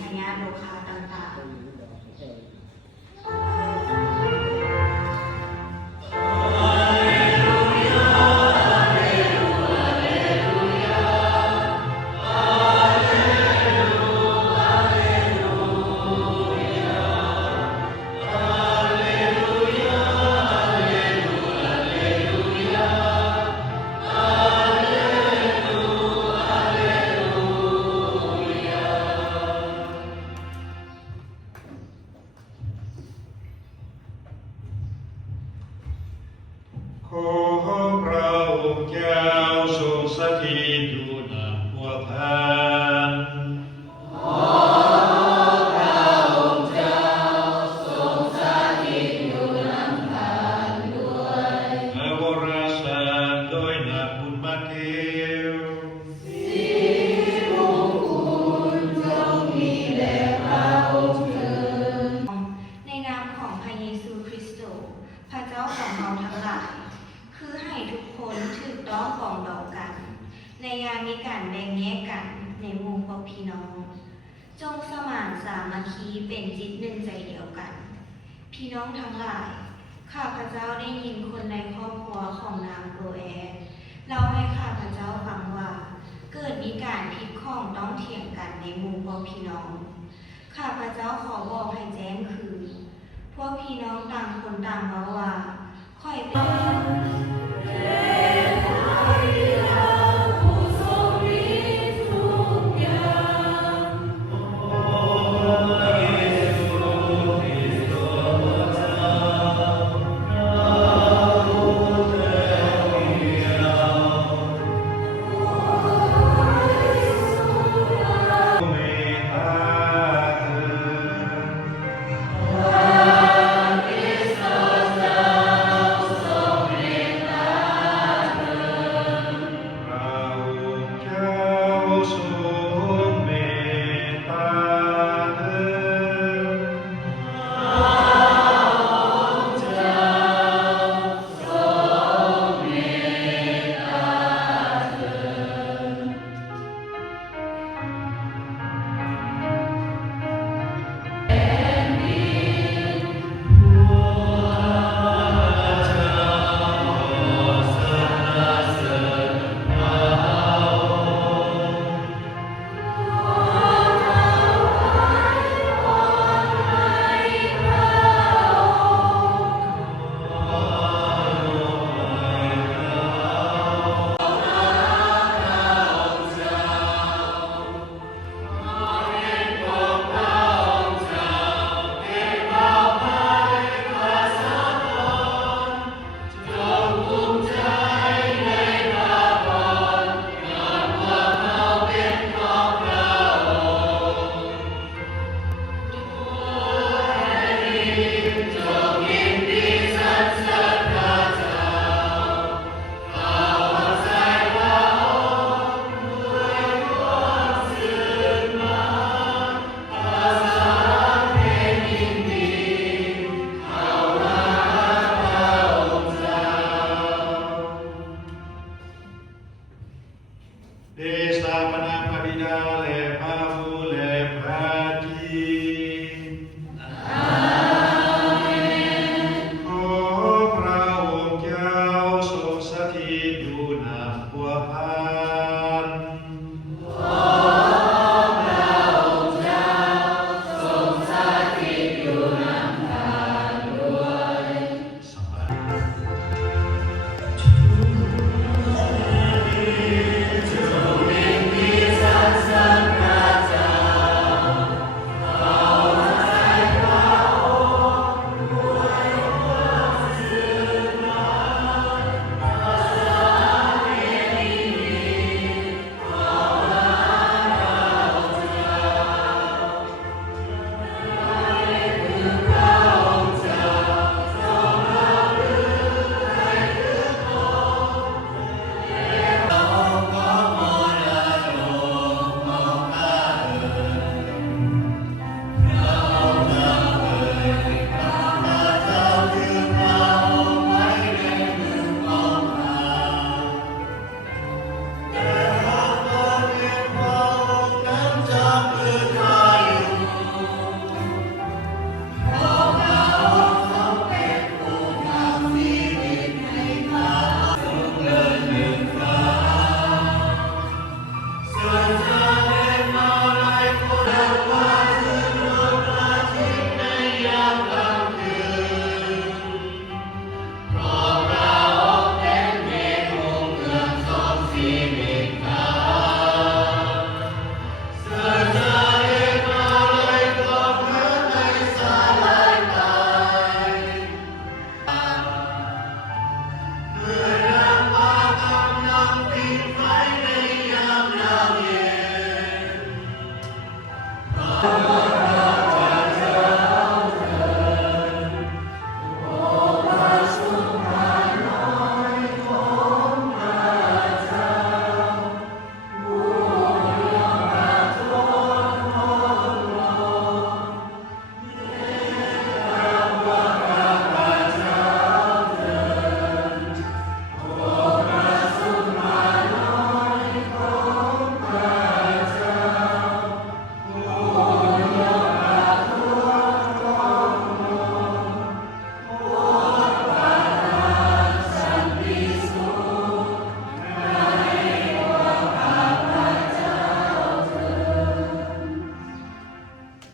พยาธิโรคาต่างๆขอพระองค์เจ้าทรงสถิตอยู่ณพวกท่านขอพระองค์เจ้าทรงสถิตอยู่ณท่านด้วยพระวรสารโดยนคุณมาเทวสิมงคุณจงมีแด่พระองค์เถิดในนามของพระเยซูคริสต์พระเจ้าของเราทั้งหลายคือให้ทุกคนถูกต้องปรองดองกันในยามมีการแบ่งแยกกันในหมู่พวกพี่น้องจงสมานสามัคคีเป็นจิตหนึ่งใจเดียวกันพี่น้องทั้งหลายข้าพเจ้าได้ยินคนในครอบครัวของนางโกแอเล่าให้ข้าพเจ้าฟังว่าเกิดมีการผิดข้องต้องเถียงกันในหมู่พวกพี่น้องข้าพเจ้าขอบอกให้แจ้งคือพวกพี่น้องต่างคนต่างเว้าว่าค่อยเป็น